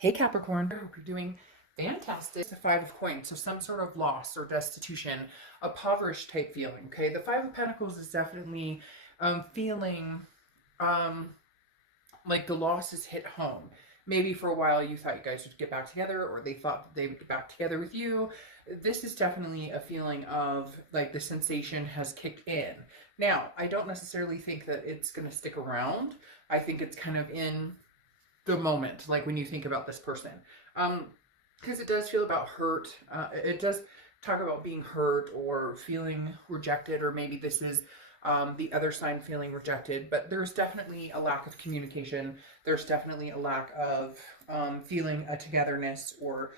Hey Capricorn, I hope you're doing fantastic. It's the Five of Coins, so some sort of loss or destitution, a impoverished type feeling, okay? The Five of Pentacles is definitely feeling um, like the loss is hit home. Maybe for a while you thought you guys would get back together, or they thought that they would get back together with you. This is definitely a feeling of like the sensation has kicked in. Now, I don't necessarily think that it's going to stick around. I think it's kind of in the moment, like when you think about this person. Because it does feel about hurt. It does talk about being hurt or feeling rejected, or maybe this is the other sign feeling rejected, but there's definitely a lack of communication. There's definitely a lack of feeling a togetherness or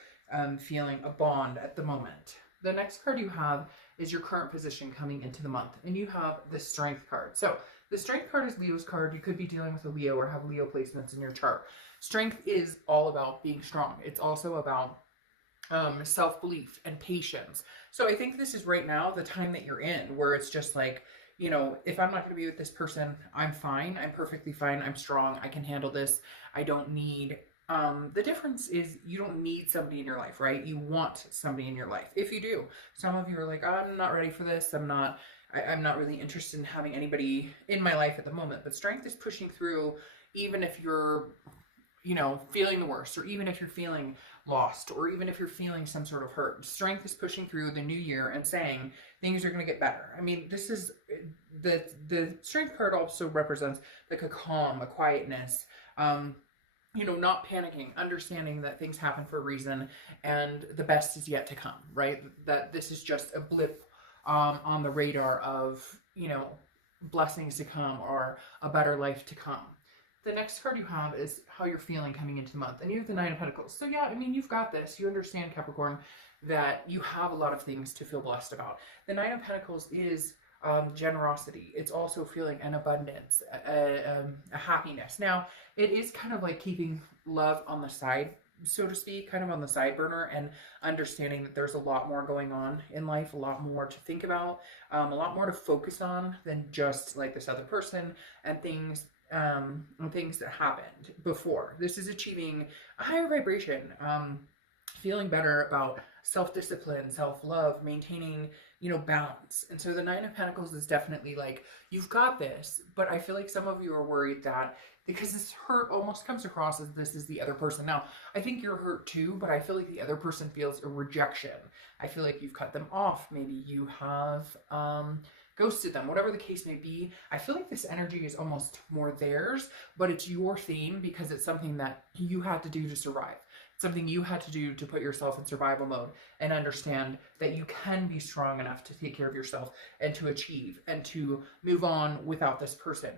feeling a bond at the moment. The next card you have is your current position coming into the month, and you have the Strength card. So the Strength card is Leo's card. You could be dealing with a Leo or have Leo placements in your chart. Strength is all about being strong. It's also about self-belief and patience. So I think this is right now the time that you're in where it's just like, you know, if I'm not going to be with this person, I'm fine. I'm perfectly fine. I'm strong. I can handle this. I don't need the difference is you don't need somebody in your life, right? You want somebody in your life. If you do, some of you are like, I'm not ready for this. I'm not really interested in having anybody in my life at the moment. But Strength is pushing through, even if you're, you know, feeling the worst, or even if you're feeling lost, or even if you're feeling some sort of hurt. Strength is pushing through the new year and saying things are going to get better. I mean, this is the Strength card also represents like a calm, a quietness, you know, not panicking, understanding that things happen for a reason and the best is yet to come, right? That this is just a blip on the radar of, you know, blessings to come or a better life to come. The next card you have is how you're feeling coming into the month, and you have the Nine of Pentacles. So yeah, I mean, you've got this. You understand, Capricorn, that you have a lot of things to feel blessed about. The Nine of Pentacles is generosity. It's also feeling an abundance, a happiness. Now, it is kind of like keeping love on the side, so to speak, kind of on the side burner, and understanding that there's a lot more going on in life, a lot more to think about, a lot more to focus on than just like this other person and things that happened before. This is achieving a higher vibration, feeling better about self-discipline, self-love, maintaining, you know, balance. And so the Nine of Pentacles is definitely like, you've got this, but I feel like some of you are worried that because this hurt almost comes across as this is the other person. Now, I think you're hurt too, but I feel like the other person feels a rejection. I feel like you've cut them off. Maybe you have ghosted them, whatever the case may be. I feel like this energy is almost more theirs, but it's your theme because it's something that you had to do to survive. It's something you had to do to put yourself in survival mode and understand that you can be strong enough to take care of yourself and to achieve and to move on without this person.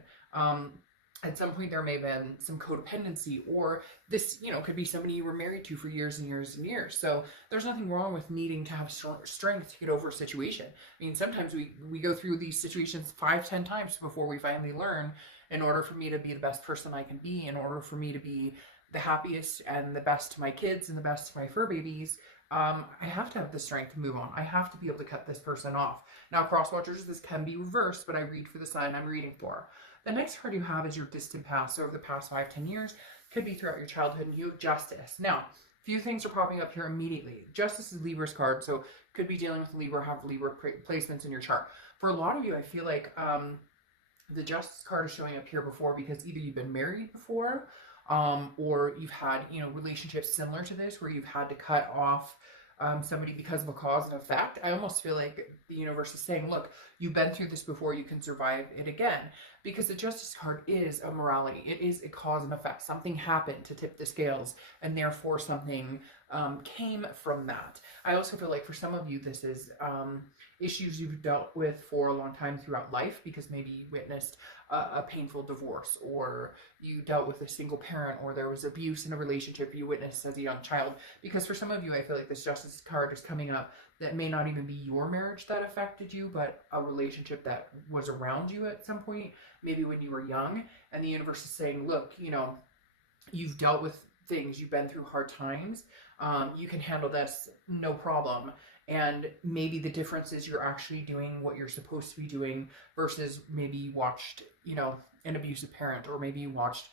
At some point there may have been some codependency, or this, you know, could be somebody you were married to for years and years and years. So there's nothing wrong with needing to have strength to get over a situation. I mean, sometimes we go through these situations 5-10 times before we finally learn, in order for me to be the best person I can be, in order for me to be the happiest and the best to my kids and the best to my fur babies, I have to have the strength to move on. I have to be able to cut this person off. Now, cross watchers, this can be reversed, but I read for the sign I'm reading for. The next card you have is your distant past. So over the past 5-10 years, could be throughout your childhood, and you have Justice. Now, a few things are popping up here immediately. Justice is Libra's card, so could be dealing with Libra, have Libra placements in your chart. For a lot of you, I feel like the Justice card is showing up here before because either you've been married before, or you've had, you know, relationships similar to this where you've had to cut off somebody because of a cause and effect. I almost feel like the universe is saying, look, you've been through this before, you can survive it again. Because the Justice card is a morality. It is a cause and effect. Something happened to tip the scales, and therefore something came from that. I also feel like for some of you, this is issues you've dealt with for a long time throughout life, because maybe you witnessed a painful divorce, or you dealt with a single parent, or there was abuse in a relationship you witnessed as a young child. Because for some of you, I feel like this Justice card is coming up that may not even be your marriage that affected you, but a relationship that was around you at some point, maybe when you were young. And the universe is saying, look, you know, you've dealt with things, you've been through hard times, you can handle this, no problem. And maybe the difference is you're actually doing what you're supposed to be doing versus maybe you watched, you know, an abusive parent, or maybe you watched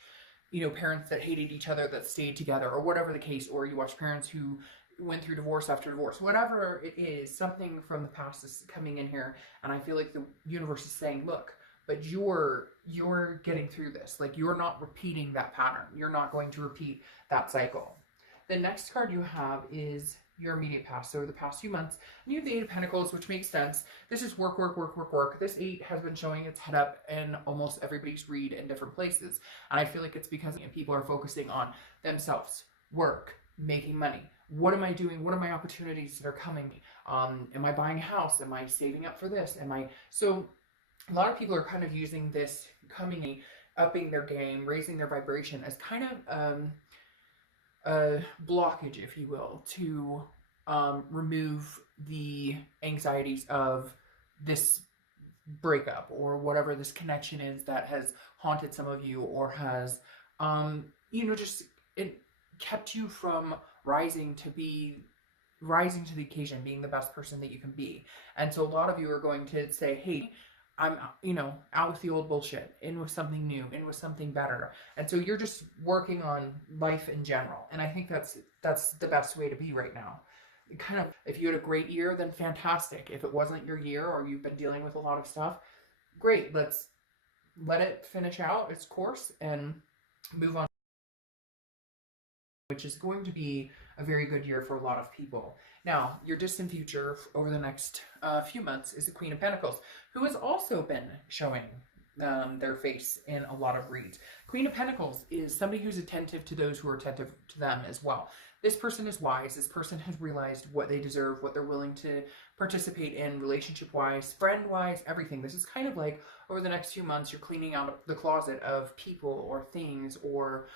you know, parents that hated each other that stayed together, or whatever the case, or you watch parents who went through divorce after divorce, whatever it is, something from the past is coming in here. And I feel like the universe is saying, look, but you're getting through this. Like, you're not repeating that pattern. You're not going to repeat that cycle. The next card you have is your immediate past. So the past few months, and you have the Eight of Pentacles, which makes sense. This is work, work, work, work, work. This 8 has been showing its head up in almost everybody's read in different places. And I feel like it's because people are focusing on themselves, work, making money. What am I doing? What are my opportunities that are coming? Am I buying a house? Am I saving up for this? So a lot of people are kind of using this coming, upping their game, raising their vibration as kind of a blockage, if you will, to remove the anxieties of this breakup or whatever this connection is that has haunted some of you, or has just it kept you from rising to the occasion, being the best person that you can be. And so a lot of you are going to say, hey, I'm, out with the old bullshit, in with something new, in with something better. And so you're just working on life in general. And I think that's the best way to be right now. Kind of, if you had a great year, then fantastic. If it wasn't your year, or you've been dealing with a lot of stuff, great. Let's let it finish out its course and move on, which is going to be a very good year for a lot of people. Now, your distant future over the next few months is the Queen of Pentacles, who has also been showing their face in a lot of reads. Queen of Pentacles is somebody who's attentive to those who are attentive to them as well. This person is wise. This person has realized what they deserve, what they're willing to participate in relationship-wise, friend-wise, everything. This is kind of like, over the next few months, you're cleaning out the closet of people or things or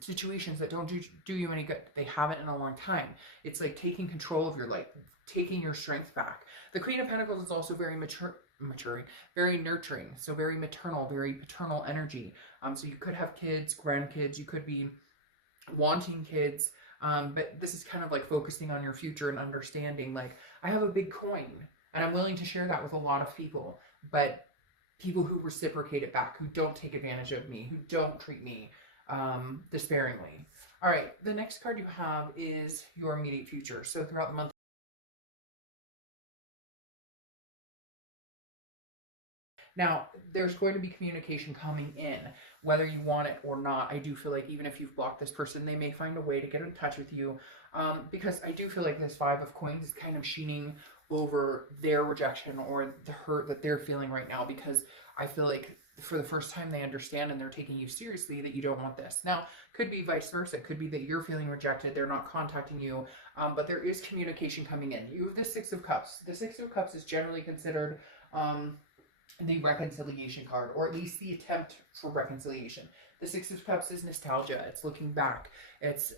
situations that don't do you any good. They haven't in a long time. It's like taking control of your life, taking your strength back. The Queen of Pentacles is also very maturing, very nurturing, so very maternal, very paternal energy. So you could have kids, grandkids, you could be wanting kids, but this is kind of like focusing on your future and understanding, like, I have a big coin and I'm willing to share that with a lot of people, but people who reciprocate it back, who don't take advantage of me, who don't treat me despairingly. All right, the next card you have is your immediate future. So throughout the month, now, there's going to be communication coming in, whether you want it or not. I do feel like even if you've blocked this person, they may find a way to get in touch with you, because I do feel like this Five of Coins is kind of sheening over their rejection or the hurt that they're feeling right now, because I feel like for the first time they understand and they're taking you seriously that you don't want this. Now, could be vice versa. It could be that you're feeling rejected, they're not contacting you, but there is communication coming in. You have the Six of Cups. The Six of Cups is generally considered the reconciliation card, or at least the attempt for reconciliation. The Six of Cups is nostalgia. It's looking back. It's,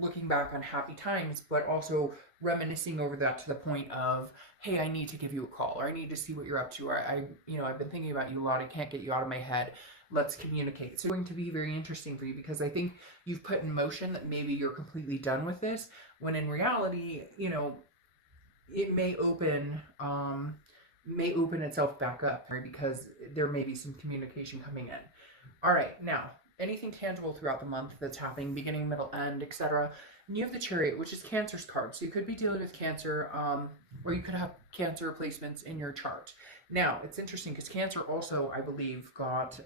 looking back on happy times, but also reminiscing over that to the point of, hey, I need to give you a call, or I need to see what you're up to, or I've been thinking about you a lot. I can't get you out of my head. Let's communicate. So it's going to be very interesting for you, because I think you've put in motion that maybe you're completely done with this, when in reality, it may open itself back up, right? Because there may be some communication coming in. All right, now, anything tangible throughout the month that's happening, beginning, middle, end, etc. And you have the Chariot, which is Cancer's card. So you could be dealing with Cancer, or you could have Cancer placements in your chart. Now, it's interesting because Cancer also, I believe, got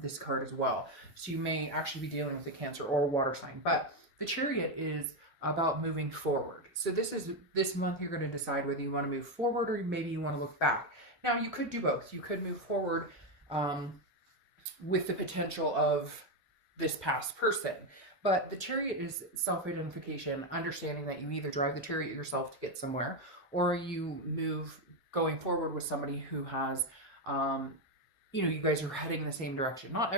this card as well. So you may actually be dealing with a Cancer or a water sign. But the Chariot is about moving forward. So this month you're going to decide whether you want to move forward or maybe you want to look back. Now, you could do both. You could move forward with the potential of this past person. But the Chariot is self-identification, understanding that you either drive the Chariot yourself to get somewhere, or you move going forward with somebody who has, you guys are heading in the same direction. Not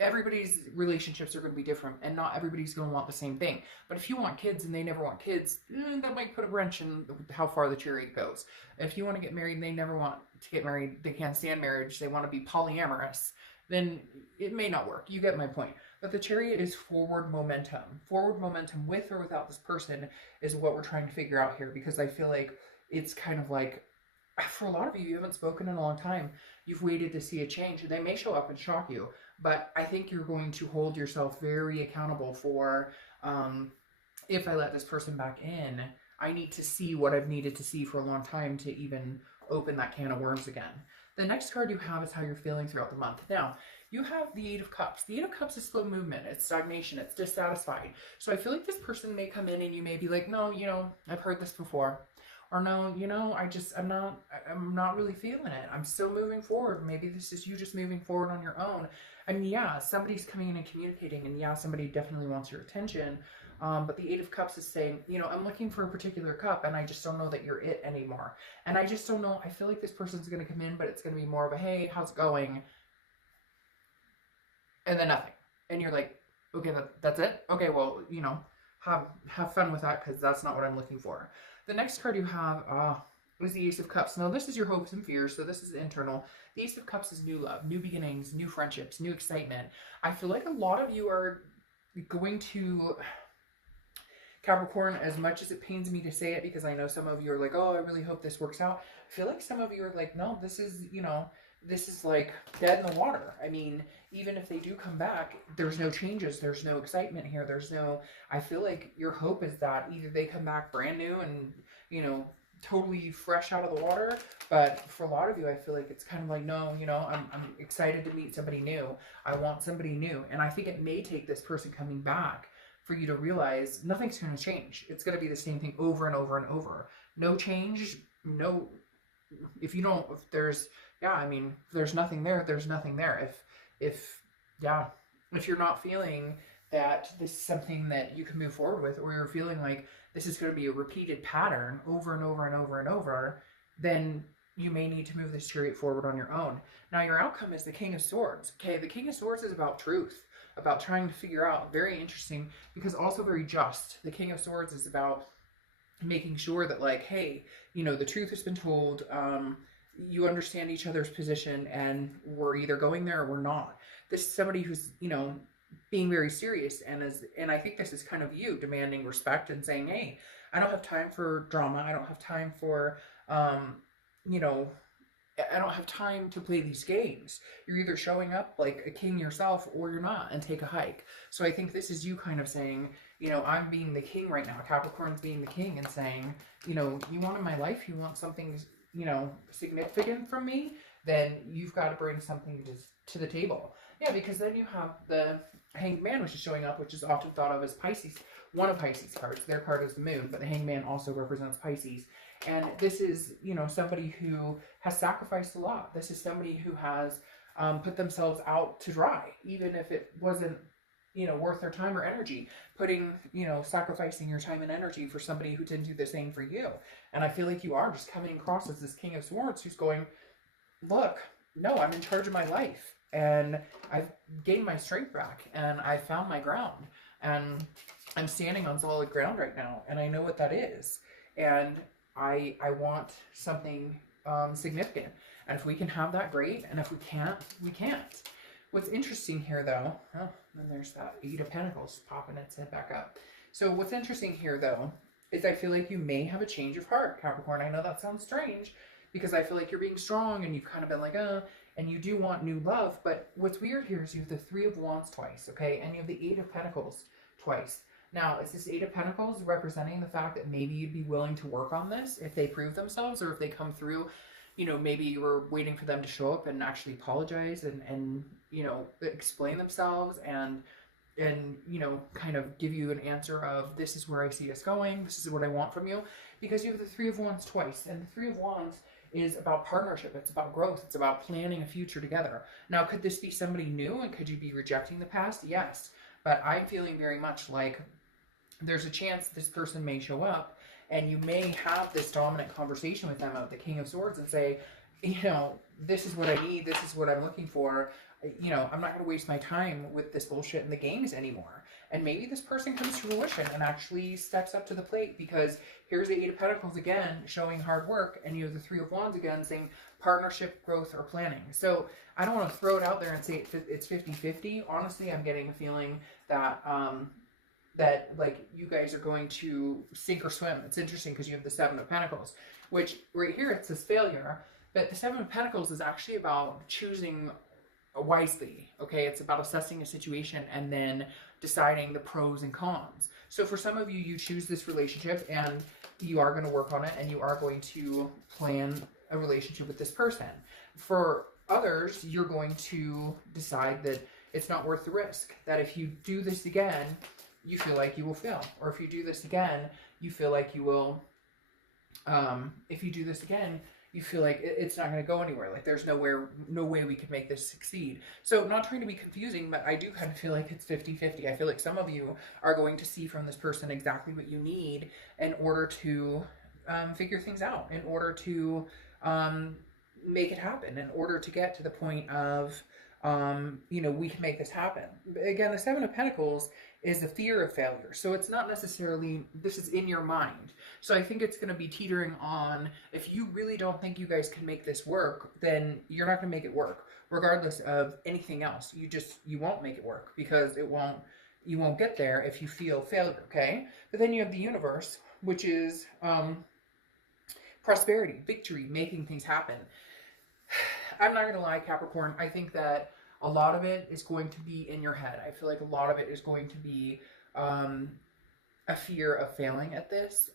everybody's relationships are going to be different, and not everybody's going to want the same thing. But if you want kids and they never want kids, that might put a wrench in how far the Chariot goes. If you want to get married and they never want to get married, they can't stand marriage, they want to be polyamorous, then it may not work. You get my point. But the Chariot is forward momentum. Forward momentum with or without this person is what we're trying to figure out here, because I feel like it's kind of like, for a lot of you, you haven't spoken in a long time. You've waited to see a change, and they may show up and shock you. but I think you're going to hold yourself very accountable for, if I let this person back in, I need to see what I've needed to see for a long time to even open that can of worms again. The next card you have is how you're feeling throughout the month. Now, you have the Eight of Cups. The Eight of Cups is slow movement. It's stagnation. It's dissatisfied. So I feel like this person may come in and you may be like, no, you know, I've heard this before. Or no, you know, I'm not really feeling it. I'm still moving forward. Maybe this is you just moving forward on your own. I mean, yeah, somebody's coming in and communicating, and yeah, somebody definitely wants your attention. But the Eight of Cups is saying, you know, I'm looking for a particular cup, and I just don't know that you're it anymore. And I just don't know. I feel like this person's going to come in, but it's going to be more of a, hey, how's it going? And then nothing. And you're like, okay, that's it? Okay, well, you know, have fun with that, because that's not what I'm looking for. The next card you have is the Ace of Cups. Now, this is your hopes and fears, so this is internal. The Ace of Cups is new love, new beginnings, new friendships, new excitement. I feel like a lot of you are going to... Capricorn, as much as it pains me to say it, because I know some of you are like, oh, I really hope this works out. I feel like some of you are like, no, this is, you know, this is like dead in the water. I mean, even if they do come back, there's no changes. There's no excitement here. There's no, I feel like your hope is that either they come back brand new and, you know, totally fresh out of the water. But for a lot of you, I feel like it's kind of like, no, you know, I'm excited to meet somebody new. I want somebody new. And I think it may take this person coming back for you to realize nothing's going to change. It's going to be the same thing over and over and over. No change, no, if you don't, if there's, yeah, I mean, if there's nothing there, there's nothing there. If you're not feeling that this is something that you can move forward with, or you're feeling like this is going to be a repeated pattern over and over and over and over, then you may need to move this chariot forward on your own. Now, your outcome is the King of Swords. Okay, the King of Swords is about truth, about trying to figure out, very interesting, because also very just. The King of Swords is about making sure that, like, hey, you know, the truth has been told, you understand each other's position, and we're either going there or we're not. This is somebody who's, you know, being very serious, and I think this is kind of you demanding respect and saying, hey, I don't have time for drama. I don't have time for, you know, I don't have time to play these games. You're either showing up like a king yourself or you're not, and take a hike. So I think this is you kind of saying, you know, I'm being the king right now. Capricorn's being the king and saying, you know, you want in my life, you want something, you know, significant from me, then you've got to bring something to the table. Yeah, because then you have the Hanged Man, which is showing up, which is often thought of as Pisces, one of Pisces cards. Their card is the moon, but the Hanged Man also represents Pisces. And this is, you know, somebody who has sacrificed a lot. This is somebody who has put themselves out to dry, even if it wasn't, you know, worth their time or energy. Putting, you know, sacrificing your time and energy for somebody who didn't do the same for you. And I feel like you are just coming across as this King of Swords who's going, look, no, I'm in charge of my life. And I've gained my strength back, and I found my ground. And I'm standing on solid ground right now, and I know what that is. And I want something significant. And if we can have that, great. And if we can't, we can't. What's interesting here, though, oh, and there's that Eight of Pentacles popping its head back up. So what's interesting here, though, is I feel like you may have a change of heart, Capricorn. I know that sounds strange, because I feel like you're being strong, and you've kind of been like, and you do want new love. But what's weird here is you have the Three of Wands twice, okay? And you have the Eight of Pentacles twice. Now, is this Eight of Pentacles representing the fact that maybe you'd be willing to work on this if they prove themselves, or if they come through, you know, maybe you were waiting for them to show up and actually apologize and you know, explain themselves and, you know, kind of give you an answer of, this is where I see us going, this is what I want from you. Because you have the Three of Wands twice, and the Three of Wands is about partnership, it's about growth, it's about planning a future together. Now, could this be somebody new, and could you be rejecting the past? Yes. But I'm feeling very much like there's a chance this person may show up, and you may have this dominant conversation with them of the King of Swords and say, you know, this is what I need, this is what I'm looking for. You know, I'm not going to waste my time with this bullshit in the games anymore. And maybe this person comes to fruition and actually steps up to the plate, because here's the Eight of Pentacles again, showing hard work, and you have the Three of Wands again, saying partnership, growth, or planning. So I don't want to throw it out there and say it's 50-50. Honestly, I'm getting a feeling that, that like you guys are going to sink or swim. It's interesting because you have the Seven of Pentacles, which right here it says failure, but the Seven of Pentacles is actually about choosing wisely. Okay, it's about assessing a situation and then deciding the pros and cons. So for some of you, you choose this relationship and you are going to work on it and you are going to plan a relationship with this person. For others, you're going to decide that it's not worth the risk, that if you do this again, you feel like you will fail, or if you do this again, you feel like you will, if you do this again, you feel like it's not going to go anywhere. Like there's no way we could make this succeed. So not trying to be confusing, but I do kind of feel like it's 50-50. I feel like some of you are going to see from this person exactly what you need in order to figure things out, in order to make it happen, in order to get to the point of, you know, we can make this happen. Again, the Seven of Pentacles is a fear of failure. So it's not necessarily, this is in your mind. So I think it's going to be teetering on, if you really don't think you guys can make this work, then you're not going to make it work, regardless of anything else. You won't make it work, because you won't get there if you feel failure, okay? But then you have the universe, which is prosperity, victory, making things happen. I'm not going to lie, Capricorn, I think that a lot of it is going to be in your head. I feel like a lot of it is going to be a fear of failing at this,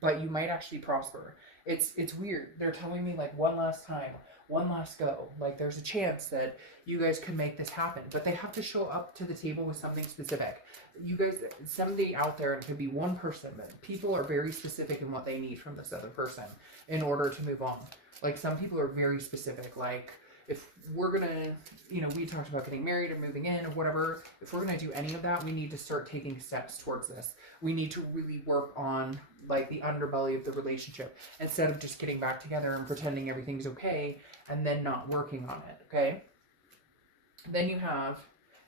but you might actually prosper. It's weird. They're telling me like one last time, one last go. Like there's a chance that you guys can make this happen, but they have to show up to the table with something specific. You guys, somebody out there, it could be one person, but people are very specific in what they need from this other person in order to move on. Like some people are very specific, like if we're going to, you know, we talked about getting married or moving in or whatever. If we're going to do any of that, we need to start taking steps towards this. We need to really work on like the underbelly of the relationship instead of just getting back together and pretending everything's okay and then not working on it, okay? Then you have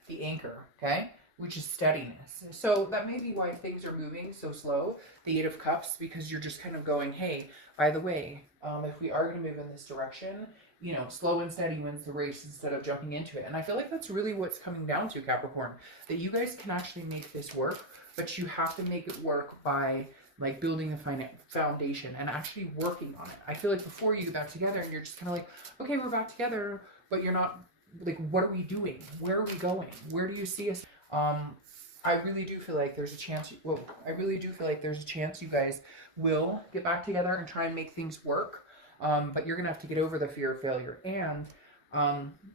the Anchor, okay, which is steadiness. So that may be why things are moving so slow, the Eight of Cups, because you're just kind of going, hey, by the way, if we are going to move in this direction, you know, slow and steady wins the race instead of jumping into it. And I feel like that's really what's coming down to, Capricorn, that you guys can actually make this work, but you have to make it work by like building a foundation and actually working on it. I feel like before you got together and you're just kind of like, okay, we're back together, but you're not like, what are we doing? Where are we going? Where do you see us? I really do feel like there's a chance, I really do feel like there's a chance you guys will get back together and try and make things work. But you're going to have to get over the fear of failure and,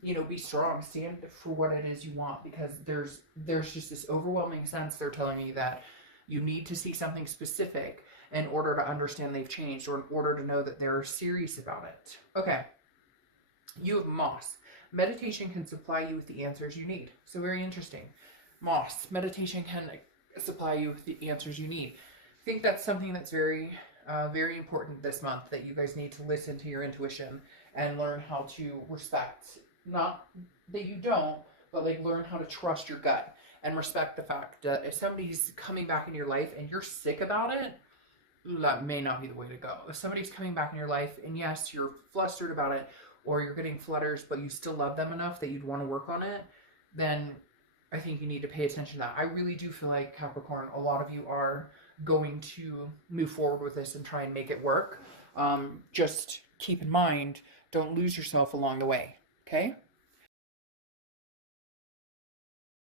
you know, be strong, stand for what it is you want, because there's just this overwhelming sense they're telling you that you need to see something specific in order to understand they've changed, or in order to know that they're serious about it. Okay. You have Moss. Meditation can supply you with the answers you need. So very interesting. Moss. Meditation can supply you with the answers you need. I think that's something that's very important this month, that you guys need to listen to your intuition and learn how to respect, not that you don't, but like learn how to trust your gut and respect the fact that if somebody's coming back in your life and you're sick about it, that may not be the way to go. If somebody's coming back in your life and yes, you're flustered about it or you're getting flutters, but you still love them enough that you'd want to work on it, then I think you need to pay attention to that. I really do feel like, Capricorn, a lot of you are going to move forward with this and try and make it work. Just keep in mind, don't lose yourself along the way, okay?